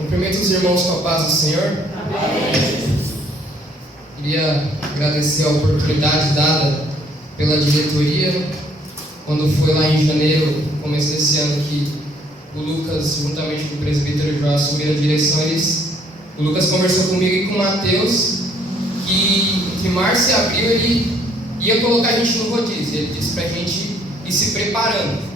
Cumprimento os irmãos com a paz do Senhor. Amém. Queria agradecer a oportunidade dada pela diretoria, quando foi lá em janeiro, começo desse ano, que o Lucas, juntamente com o presbítero João, assumiram a direção. O Lucas conversou comigo e com o Mateus que entre março e abril ele ia colocar a gente no rodízio. Ele disse pra gente ir se preparando.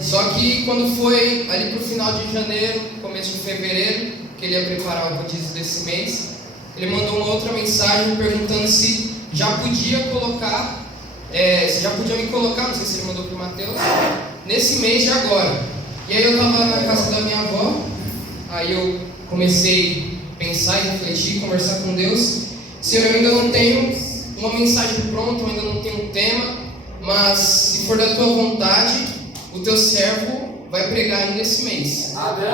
Só que quando foi ali pro final de janeiro, começo de fevereiro, que ele ia preparar o rodízio desse mês, ele mandou uma outra mensagem perguntando se já podia colocar, se já podia me colocar, não sei se ele mandou pro Mateus, nesse mês de agora. E aí eu estava na casa da minha avó, aí eu comecei a pensar e refletir, conversar com Deus. Senhor, eu ainda não tenho uma mensagem pronta, eu ainda não tenho um tema, mas se for da tua vontade, o teu servo vai pregar ainda esse mês. Amém.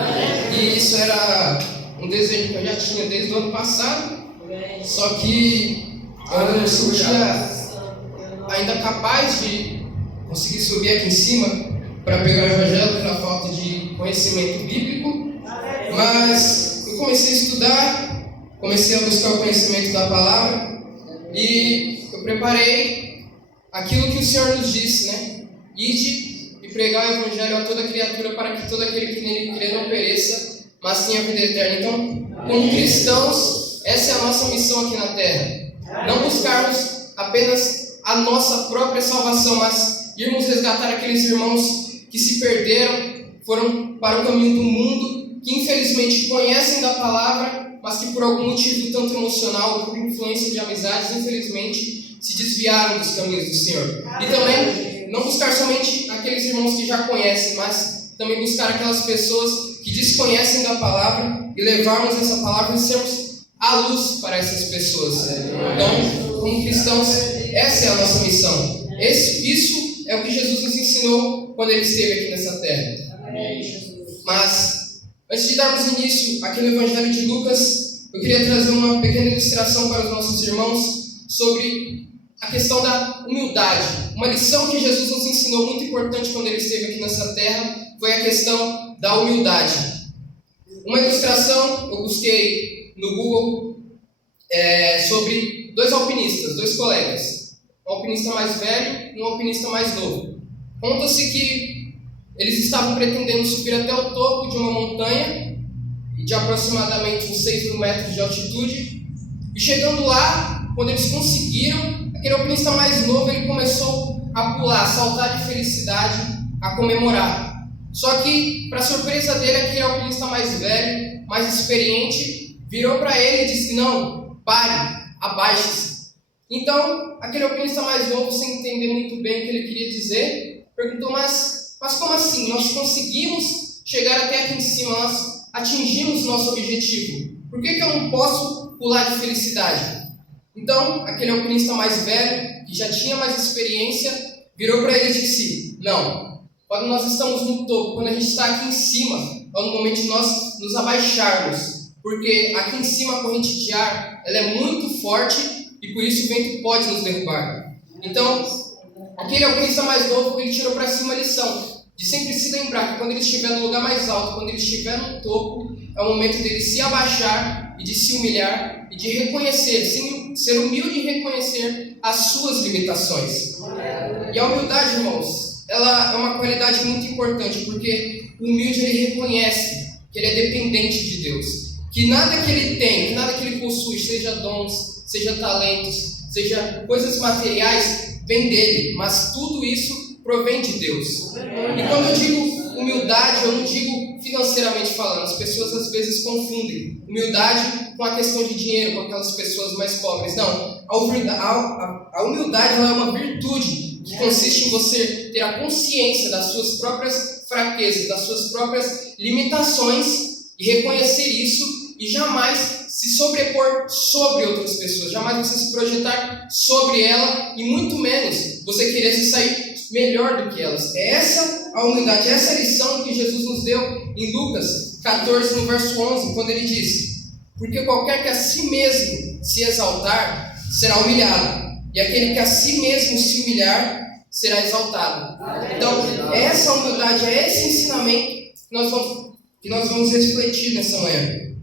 E isso era um desejo que eu já tinha desde o ano passado, só que eu ainda não me sentia ainda capaz de conseguir subir aqui em cima para pegar o evangelho pela falta de conhecimento bíblico. Mas eu comecei a estudar, comecei a buscar o conhecimento da palavra e eu preparei aquilo que o Senhor nos disse, né? Ide e pregar o evangelho a toda criatura, para que todo aquele que nele crê não pereça, mas tenha vida eterna. Então, como cristãos, essa é a nossa missão aqui na terra. Não buscarmos apenas a nossa própria salvação, mas irmos resgatar aqueles irmãos que se perderam, foram para o caminho do mundo, que infelizmente conhecem da palavra, mas que por algum motivo tanto emocional, por influência de amizades, infelizmente se desviaram dos caminhos do Senhor. E também não buscar somente aqueles irmãos que já conhecem, mas também buscar aquelas pessoas que desconhecem da palavra e levarmos essa palavra e sermos a luz para essas pessoas. Então, como cristãos, essa é a nossa missão. Isso é o que Jesus nos ensinou quando Ele esteve aqui nessa terra. Mas, antes de darmos início aqui no Evangelho de Lucas, eu queria trazer uma pequena ilustração para os nossos irmãos sobre a questão da humildade. Uma lição que Jesus nos ensinou muito importante quando Ele esteve aqui nessa terra foi a questão da humildade. Uma ilustração eu busquei no Google sobre dois alpinistas, dois colegas. Um alpinista mais velho e um alpinista mais novo. Conta-se que eles estavam pretendendo subir até o topo de uma montanha de aproximadamente uns 6.000 metros de altitude. E chegando lá, quando eles conseguiram, aquele alpinista mais novo, ele começou a pular, a saltar de felicidade, a comemorar. Só que, para surpresa dele, aquele alpinista mais velho, mais experiente, virou para ele e disse: não, pare, abaixe-se. Então, aquele alpinista mais novo, sem entender muito bem o que ele queria dizer, perguntou: mas como assim? Nós conseguimos chegar até aqui em cima, nós atingimos nosso objetivo. Por que eu não posso pular de felicidade? Então, aquele alpinista mais velho, que já tinha mais experiência, virou para ele e disse: não, quando nós estamos no topo, quando a gente está aqui em cima, é o momento de nós nos abaixarmos, porque aqui em cima a corrente de ar ela é muito forte e por isso o vento pode nos derrubar. Então, aquele alpinista mais novo, ele tirou para si uma lição, de sempre se lembrar que quando ele estiver no lugar mais alto, quando ele estiver no topo, é o momento dele se abaixar e de se humilhar e de reconhecer, ser humilde e reconhecer as suas limitações. E a humildade, irmãos, ela é uma qualidade muito importante, porque o humilde ele reconhece que ele é dependente de Deus, que nada que ele tem, que nada que ele possui, seja dons, seja talentos, seja coisas materiais, vem dele, mas tudo isso provém de Deus. E quando eu digo humildade, eu não digo financeiramente falando. As pessoas às vezes confundem humildade com a questão de dinheiro, com aquelas pessoas mais pobres. Não, a humildade ela é uma virtude que consiste em você ter a consciência das suas próprias fraquezas, das suas próprias limitações e reconhecer isso e jamais se sobrepor sobre outras pessoas, jamais você se projetar sobre ela e muito menos você querer se sair melhor do que elas. É essa a humildade, essa é a lição que Jesus nos deu em Lucas 14, no verso 11, quando ele diz: porque qualquer que a si mesmo se exaltar, será humilhado, e aquele que a si mesmo se humilhar, será exaltado. Então, essa humildade, é esse ensinamento que nós vamos que nós vamos refletir nessa manhã.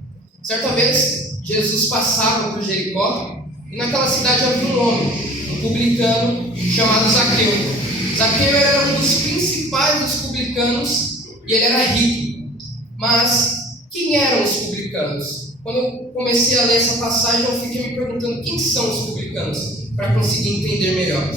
Certa vez, Jesus passava por Jericó e naquela cidade havia um homem, um publicano chamado Zaqueu. Zaqueu era um dos principais dos publicanos e ele era rico. Mas quem eram os publicanos? Quando eu comecei a ler essa passagem, eu fiquei me perguntando quem são os publicanos, para conseguir entender melhor.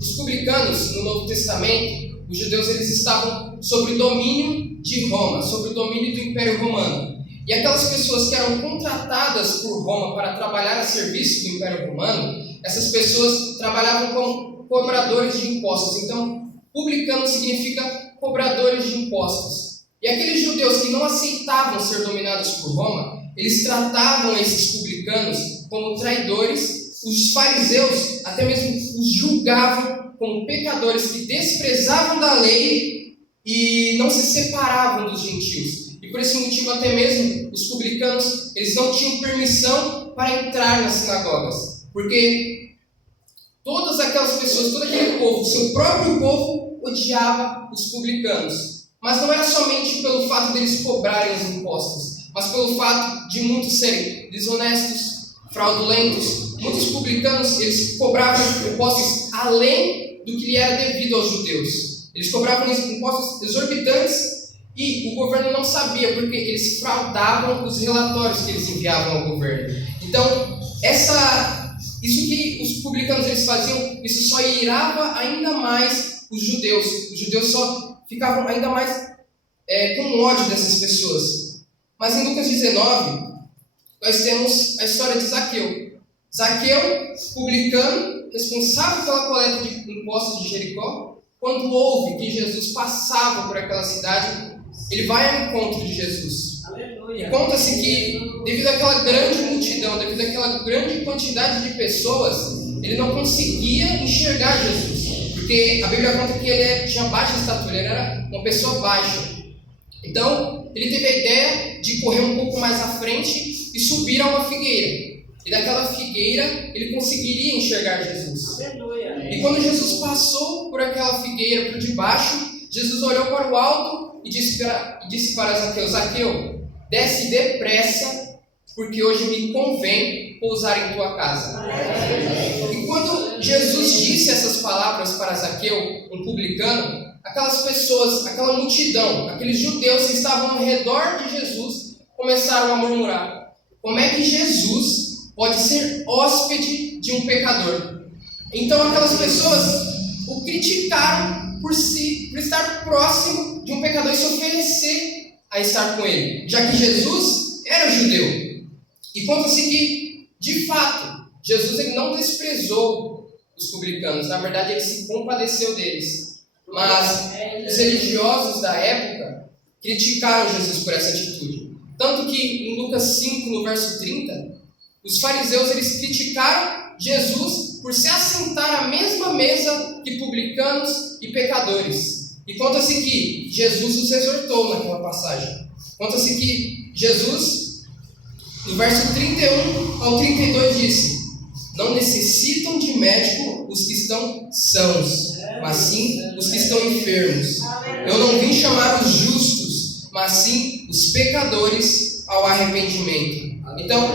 Os publicanos, no Novo Testamento, os judeus eles estavam sob o domínio de Roma, sob o domínio do Império Romano. E aquelas pessoas que eram contratadas por Roma para trabalhar a serviço do Império Romano, essas pessoas trabalhavam como cobradores de impostos. Então, publicano significa cobradores de impostos. E aqueles judeus que não aceitavam ser dominados por Roma, eles tratavam esses publicanos como traidores. Os fariseus até mesmo os julgavam como pecadores que desprezavam da lei e não se separavam dos gentios. E por esse motivo até mesmo os publicanos eles não tinham permissão para entrar nas sinagogas. Porque todas aquelas pessoas, todo aquele povo, seu próprio povo odiava os publicanos. Mas não era somente pelo fato deles cobrarem os impostos, mas pelo fato de muitos serem desonestos, fraudulentos. Muitos publicanos, eles cobravam impostos além do que lhe era devido aos judeus. Eles cobravam impostos exorbitantes e o governo não sabia, porque eles fraudavam os relatórios que eles enviavam ao governo. Então, isso que os publicanos eles faziam, isso só irava ainda mais os judeus. Os judeus só ficavam ainda mais com ódio dessas pessoas. Mas em Lucas 19, nós temos a história de Zaqueu. Zaqueu, publicano, responsável pela coleta de impostos de Jericó, quando ouve que Jesus passava por aquela cidade, ele vai ao encontro de Jesus. Aleluia. E conta-se que, devido àquela grande multidão, devido àquela grande quantidade de pessoas, ele não conseguia enxergar Jesus. Porque a Bíblia conta que ele tinha baixa estatura, ele era uma pessoa baixa. Então, ele teve a ideia de correr um pouco mais à frente e subir a uma figueira. E daquela figueira, ele conseguiria enxergar Jesus. Aleluia. E quando Jesus passou por aquela figueira, por debaixo, Jesus olhou para o alto e disse para Zaqueu: Zaqueu, desce depressa, porque hoje me convém pousar em tua casa. Aleluia. E quando Jesus disse essas palavras para Zaqueu, um publicano, aquelas pessoas, aquela multidão, aqueles judeus que estavam ao redor de Jesus, começaram a murmurar: como é que Jesus pode ser hóspede de um pecador? Então aquelas pessoas o criticaram por estar próximo de um pecador e se oferecer a estar com ele, já que Jesus era judeu. E conta-se que, de fato, Jesus ele não desprezou os publicanos, na verdade ele se compadeceu deles. Mas os religiosos da época criticaram Jesus por essa atitude. Tanto que em Lucas 5, no verso 30, os fariseus eles criticaram Jesus por se assentar à mesma mesa que publicanos e pecadores. E conta-se que Jesus os exortou naquela passagem. Conta-se que Jesus, no verso 31 ao 32, disse: não necessitam de médico os que estão sãos, mas sim os que estão enfermos. Eu não vim chamar os justos, mas sim os pecadores ao arrependimento. Então,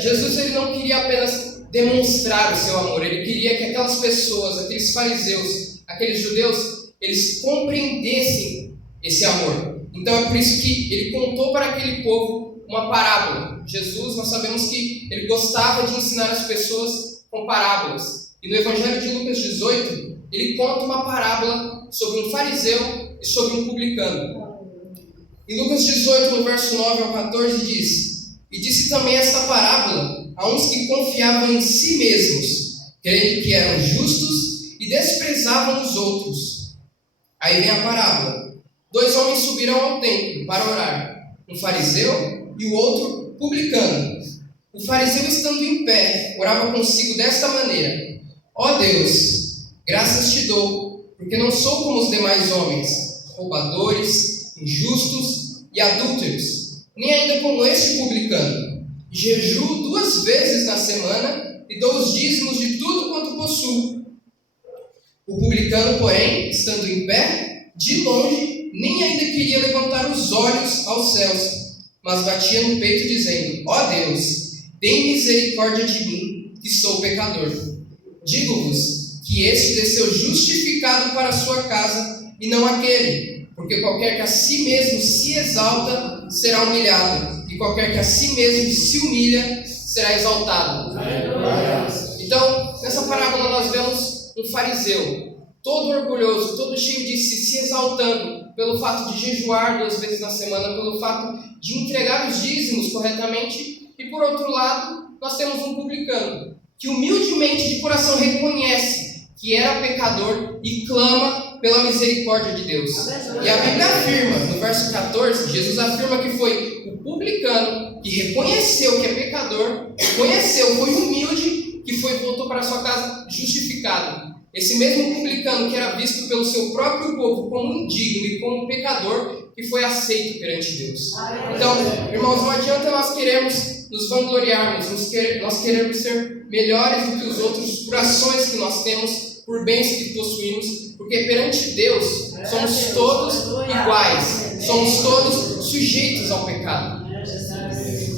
Jesus ele não queria apenas demonstrar o seu amor, ele queria que aquelas pessoas, aqueles fariseus, aqueles judeus, eles compreendessem esse amor. Então é por isso que ele contou para aquele povo uma parábola. Jesus, nós sabemos que ele gostava de ensinar as pessoas com parábolas. E no Evangelho de Lucas 18, ele conta uma parábola sobre um fariseu e sobre um publicano. Em Lucas 18, no verso 9 ao 14, diz: e disse também esta parábola a uns que confiavam em si mesmos, crendo que eram justos e desprezavam os outros. Aí vem a parábola: 2 homens subiram ao templo para orar, um fariseu e o outro publicano. O fariseu, estando em pé, orava consigo desta maneira: ó Deus, graças te dou, porque não sou como os demais homens, roubadores, injustos e adúlteros, nem ainda como este publicano. Jejuo 2 vezes na semana e dou os dízimos de tudo quanto possuo. O publicano, porém, estando em pé, de longe nem ainda queria levantar os olhos aos céus, mas batia no peito dizendo: ó Deus, tem misericórdia de mim, que sou pecador. Digo-vos que este desceu justificado para a sua casa, e não aquele, porque qualquer que a si mesmo se exalta, será humilhado, e qualquer que a si mesmo se humilha, será exaltado. Então, nessa parábola nós vemos um fariseu, todo orgulhoso, todo cheio de si, se exaltando pelo fato de jejuar 2 vezes na semana, pelo fato de entregar os dízimos corretamente, e por outro lado, nós temos um publicano, que humildemente de coração reconhece que era pecador e clama pela misericórdia de Deus. E a Bíblia afirma, no verso 14, Jesus afirma que foi o publicano que reconheceu que é pecador, reconheceu, foi humilde, que voltou para sua casa justificado. Esse mesmo publicano que era visto pelo seu próprio povo como indigno e como pecador, que foi aceito perante Deus. Então, irmãos, não adianta nós queremos nos vangloriarmos, nós queremos ser melhores do que os outros por ações que nós temos, por bens que possuímos, porque perante Deus somos todos iguais, somos todos sujeitos ao pecado.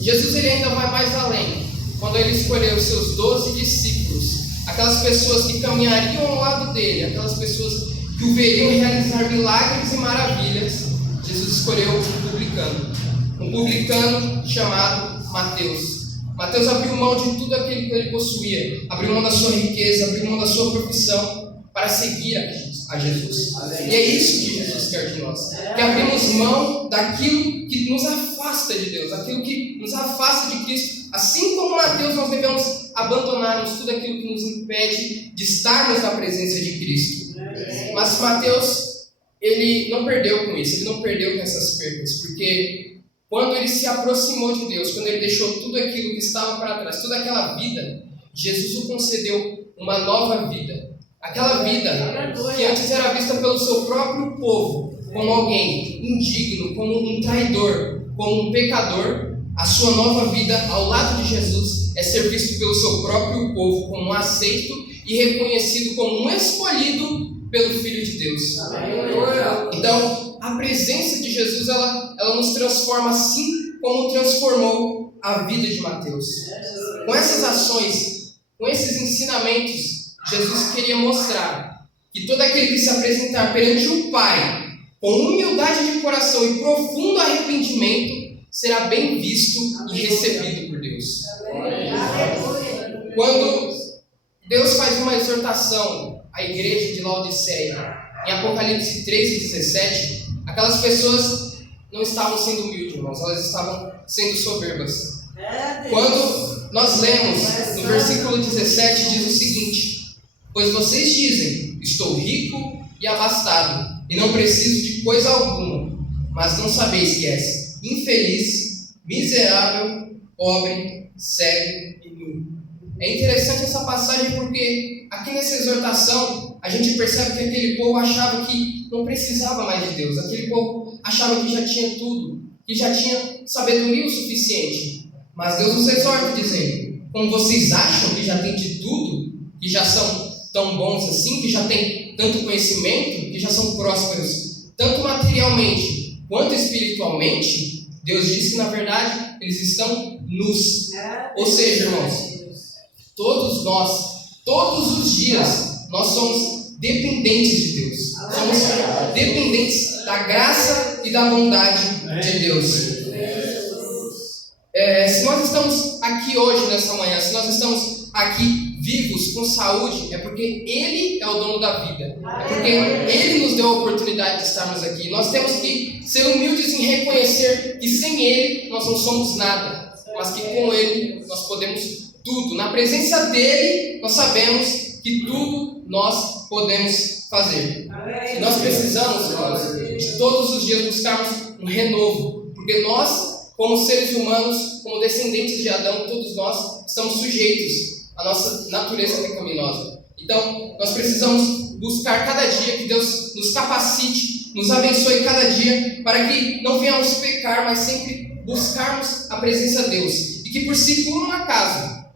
Jesus ele ainda vai mais além, quando ele escolheu os seus 12 discípulos, aquelas pessoas que caminhariam ao lado dele, aquelas pessoas que o veriam realizar milagres e maravilhas. Jesus escolheu um publicano chamado Mateus. Mateus abriu mão de tudo aquilo que ele possuía, abriu mão da sua riqueza, abriu mão da sua profissão para seguir a Jesus. E é isso que Jesus quer de nós, que abrimos mão daquilo que nos afasta de Deus, aquilo que nos afasta de Cristo. Assim como Mateus, nós devemos abandonarmos tudo aquilo que nos impede de estarmos na presença de Cristo. Mas Mateus, ele não perdeu com isso, ele não perdeu com essas perdas, porque quando ele se aproximou de Deus, quando ele deixou tudo aquilo que estava para trás, toda aquela vida, Jesus o concedeu uma nova vida. Aquela vida que antes era vista pelo seu próprio povo como alguém indigno, como um traidor, como um pecador, a sua nova vida ao lado de Jesus é ser visto pelo seu próprio povo como um aceito e reconhecido como um escolhido pelo Filho de Deus. Então, a presença de Jesus, ela nos transforma assim como transformou a vida de Mateus. Com essas ações, com esses ensinamentos, Jesus queria mostrar que todo aquele que se apresentar perante o Pai, com humildade de coração e profundo arrependimento, será bem visto e recebido por Deus. Quando Deus faz uma exortação à igreja de Laodiceia, em Apocalipse 3:17, aquelas pessoas não estavam sendo humildes, irmãos, elas estavam sendo soberbas. Quando nós lemos no versículo 17, diz o seguinte: pois vocês dizem, estou rico e abastado, e não preciso de coisa alguma, mas não sabeis que és infeliz, miserável, pobre, cego e nu. É interessante essa passagem porque aqui nessa exortação a gente percebe que aquele povo achava que não precisava mais de Deus, aquele povo achava que já tinha tudo, que já tinha sabedoria o suficiente. Mas Deus nos exorta dizendo: como vocês acham que já têm de tudo, que já são tão bons assim, que já têm tanto conhecimento, que já são prósperos, tanto materialmente quanto espiritualmente, Deus diz que na verdade eles estão nus. Ou seja, irmãos, todos nós, todos os dias, nós somos dependentes de Deus. Somos dependentes da graça e da bondade de Deus. Se nós estamos aqui hoje, nessa manhã, se nós estamos aqui vivos, com saúde, é porque Ele é o dono da vida. É porque Ele nos deu a oportunidade de estarmos aqui. Nós temos que ser humildes em reconhecer que sem Ele nós não somos nada, mas que com Ele nós podemos tudo. Na presença dEle, nós sabemos que tudo nós podemos fazer. E nós precisamos, irmãos, de todos os dias buscarmos um renovo, porque nós, como seres humanos, como descendentes de Adão, todos nós estamos sujeitos à nossa natureza pecaminosa. Então, nós precisamos buscar cada dia que Deus nos capacite, nos abençoe cada dia, para que não venhamos pecar, mas sempre buscarmos a presença de Deus. E que por um acaso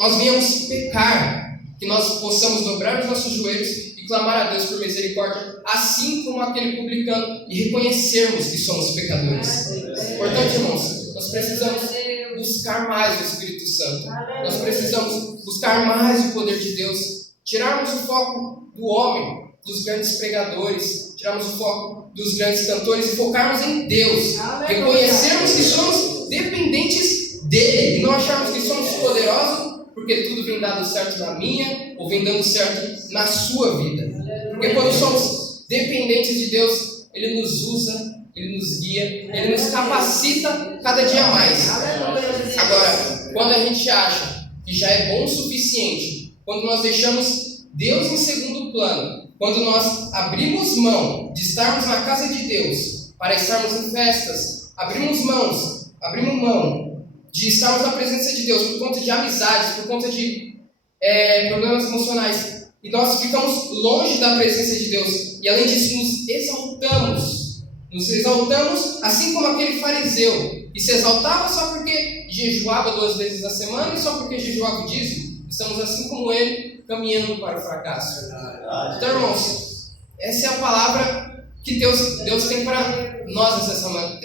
nós venhamos pecar, que nós possamos dobrar os nossos joelhos e clamar a Deus por misericórdia, assim como aquele publicano, e reconhecermos que somos pecadores. Portanto, irmãos, nós precisamos buscar mais o Espírito Santo. Nós precisamos buscar mais o poder de Deus, tirarmos o foco do homem, dos grandes pregadores, tirarmos o foco dos grandes cantores e focarmos em Deus. Reconhecermos que somos dependentes dele e não acharmos que somos poderosos porque tudo vem dado certo na minha ou vem dando certo na sua vida. Porque quando somos dependentes de Deus, Ele nos usa, Ele nos guia, Ele nos capacita cada dia mais. Agora, quando a gente acha que já é bom o suficiente, quando nós deixamos Deus em segundo plano, quando nós abrimos mão de estarmos na casa de Deus para estarmos em festas, abrimos mão de estarmos na presença de Deus por conta de amizades, por conta de problemas emocionais, e nós ficamos longe da presença de Deus, e além disso nos exaltamos assim como aquele fariseu que se exaltava só porque jejuava 2 vezes na semana e só porque jejuava o dízimo. Estamos assim como ele, caminhando para o fracasso. Então, irmãos, essa é a palavra que Deus tem para nós essa manhã,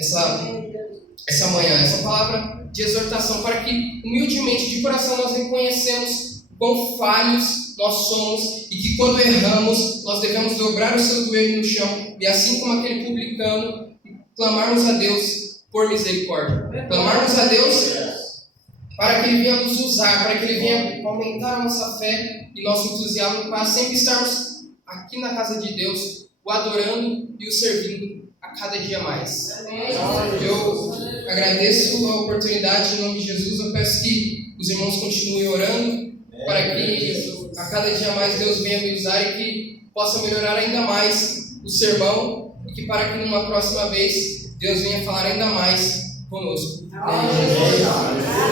essa palavra de exortação, para que humildemente, de coração, nós reconhecemos quão falhos nós somos e que quando erramos, nós devemos dobrar o seu joelho no chão e, assim como aquele publicano, clamarmos a Deus por misericórdia. Clamarmos a Deus para que Ele venha nos usar, para que Ele venha aumentar a nossa fé e nosso entusiasmo para sempre estarmos aqui na casa de Deus, o adorando e o servindo a cada dia mais. Eu agradeço a oportunidade em nome de Jesus. Eu peço que os irmãos continuem orando para que a cada dia mais Deus venha me usar e que possa melhorar ainda mais o sermão e que para que numa próxima vez Deus venha falar ainda mais conosco. Amém.